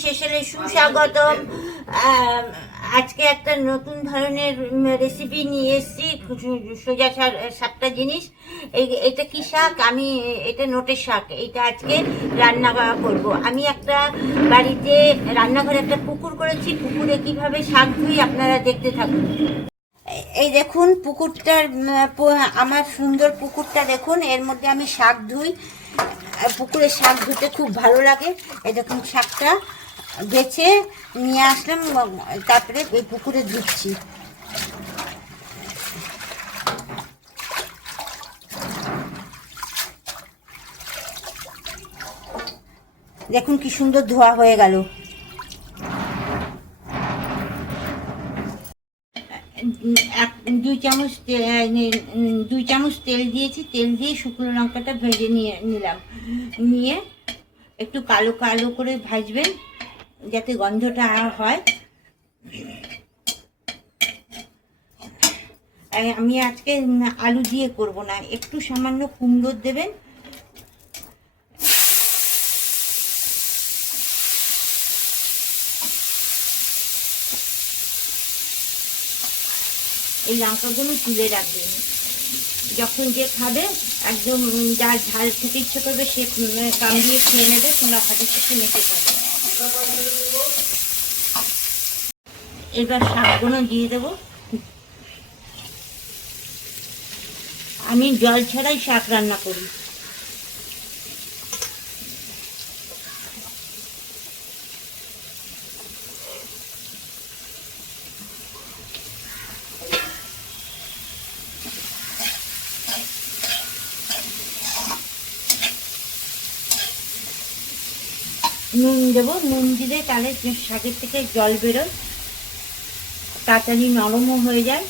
স্পেশালে সুস্বাগতম। আজকে একটা নতুন ধরনের রেসিপি নিয়ে এসেছি, সোজা সাতটা জিনিস। এটা কি শাক? এটা নোটের শাক। এটা আজকে রান্না করব। আমি একটা বাড়িতে রান্নাঘরে একটা পুকুর করেছি। পুকুরে কিভাবে শাক ধুই আপনারা দেখতে থাকুন। এই দেখুন পুকুরটার, আমার সুন্দর পুকুরটা দেখুন। এর মধ্যে আমি শাক ধুই। পুকুরে শাক ধুতে খুব ভালো লাগে। এই দেখুন শাকটা বেছে নিয়ে আসলাম, তারপরে এই পুকুরে ধুচ্ছি। দেখুন কি সুন্দর ধোয়া হয়ে গেল। দুই চামচ তেল দিয়েছি। তেল দিয়ে শুকনো লঙ্কাটা ভেজে নিলাম। নিয়ে একটু কালো কালো করে ভাজবেন যাতে গন্ধটা হয়। আমি আজকে আলু দিয়ে করব না, একটু সামান্য কুমড়ো দেবেন। এই লঙ্কাগুলো তুলে রাখবেন, যখন যে খাবে একদম যার ঝাল খেতে ইচ্ছে করবে সে কামড়িয়ে খেয়ে নেবে, কিংবা ভাতের সাথে মেখে খাবে। এবার শাকগুলো দিয়ে দেবো। আমি জল ছাড়াই শাক রান্না করি। নুন দেবো। নুন দিলে তাহলে শাকের থেকে জল বেরোয়, তাড়াতাড়ি নরমও হয়ে যায়।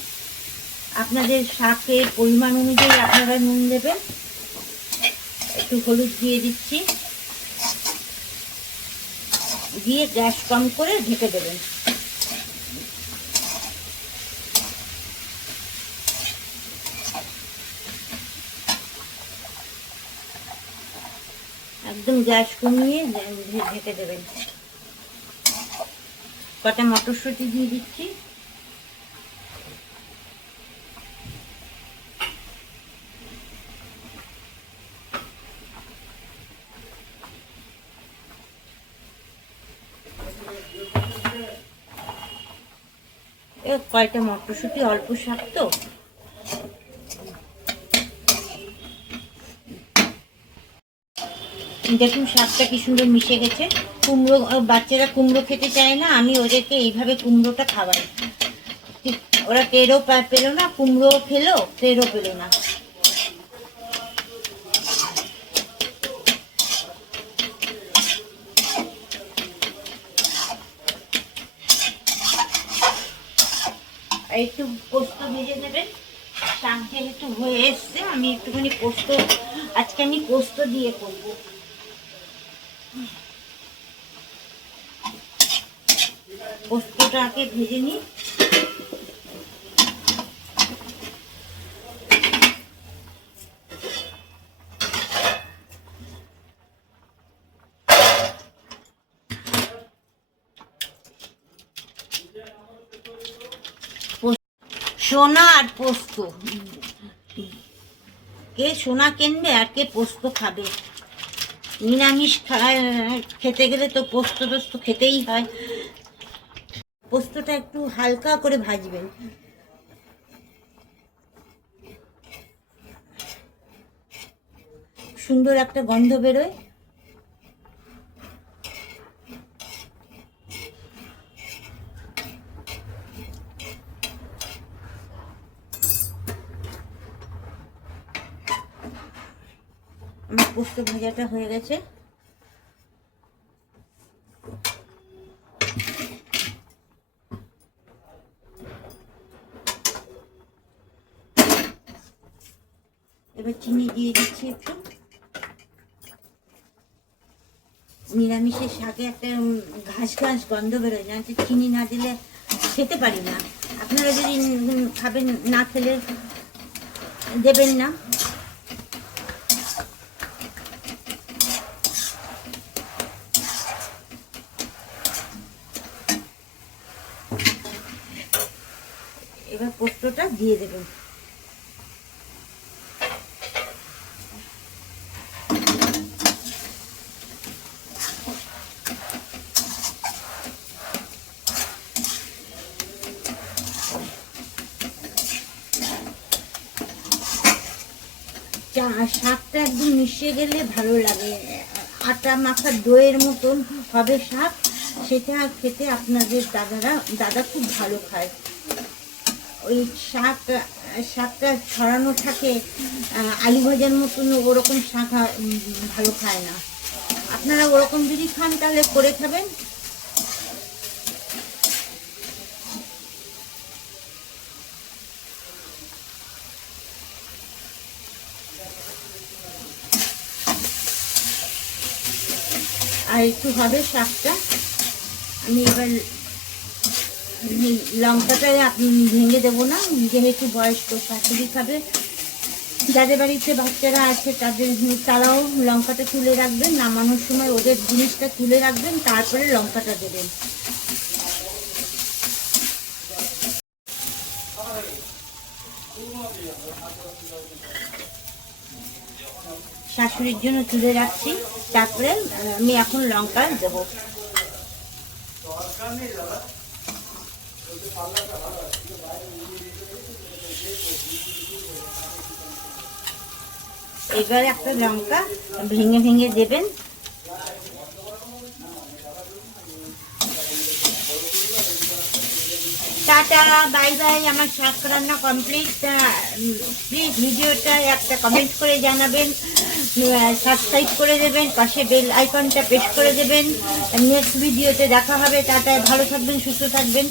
আপনাদের শাকের পরিমাণ অনুযায়ী আপনারা নুন দেবেন। একটু হলুদ দিয়ে দিচ্ছি, দিয়ে গ্যাস কম করে ঢেকে দেবেন। একদম গ্যাস কমিয়ে ঢেকে দেবেন। কটা মটরশুঁটি দিয়ে দিচ্ছি। কয়টা মটরশুঁটি, অল্প শাক তো। দেখুন শাকটা কি সুন্দর মিশে গেছে। কুমড়ো, বাচ্চারা কুমড়ো খেতে চায় না, আমি ওদেরকে এইভাবে কুমড়োটা খাওয়াই। ওরা টেরও পেলো না, কুমড়ো খেলো, টেরও পেলো না। একটু পোস্ত ভেজে দেবেন। শাক যেহেতু হয়ে এসছে, আমি একটুখানি পোস্ত, আজকে আমি পোস্ত দিয়ে করবো। পোস্তটাকে ভেজে নিই। সোনা আর পোস্ত, কে সোনা কিনবে আর কে পোস্ত খাবে? নিরামিষ খেতে গেলে তো পোস্ত টোস্ত খেতেই হয়। পোস্তটা একটু হালকা করে ভাজবেন। সুন্দর একটা গন্ধ বেরোয়। আমার পোস্ত ভাজাটা হয়ে গেছে। এবার চিনি দিয়ে দিচ্ছি একটু। নিরামিষের শাকে একটা ঘাস ঘাস গন্ধ বেরোয়, না চিনি না দিলে খেতে পারি না। আপনারা যদি খাবেন, না খেলে দেবেন না। এবার পোস্তটা দিয়ে দেবেন। শাকটা একদম মিশে গেলে ভালো লাগে, আটা মাখা দইয়ের মতন হবে শাক, সেটা খেতে আপনাদের দাদা খুব ভালো খায়। ওই শাকটা ছড়ানো থাকে আলু ভাজার মতন, ওরকম শাক ভালো খায় না। আপনারা ওরকম যদি খান তাহলে করে খাবেন। আর একটু হবে শাকটা, আমি এবার লঙ্কাটা ভেঙে দেবো না, যেহেতু বয়স্ক শাশুড়ি খাবে, যাদের বাড়িতে বাচ্চারা আছে তারাও লঙ্কাটা তুলে রাখবেন, নামানোর সময় ওদের জিনিসটা তুলে রাখবেন, তারপরে লঙ্কাটা দেবেন। শাশুড়ির জন্য তুলে রাখছি, তারপরে আমি এখন লঙ্কা দেবো। এবার একটা লঙ্কা ভেঙে ভেঙে দেবেন। Tata, bye bye. আমার শাক রান্না কমপ্লিট। প্লিজ ভিডিওটা একটা কমেন্ট করে জানাবেন, সাবস্ক্রাইব করে দেবেন, পাশে বেল আইকনটা প্রেস করে দেবেন। নেক্সট ভিডিওতে দেখা হবে। টাটা, ভালো থাকবেন, সুস্থ থাকবেন।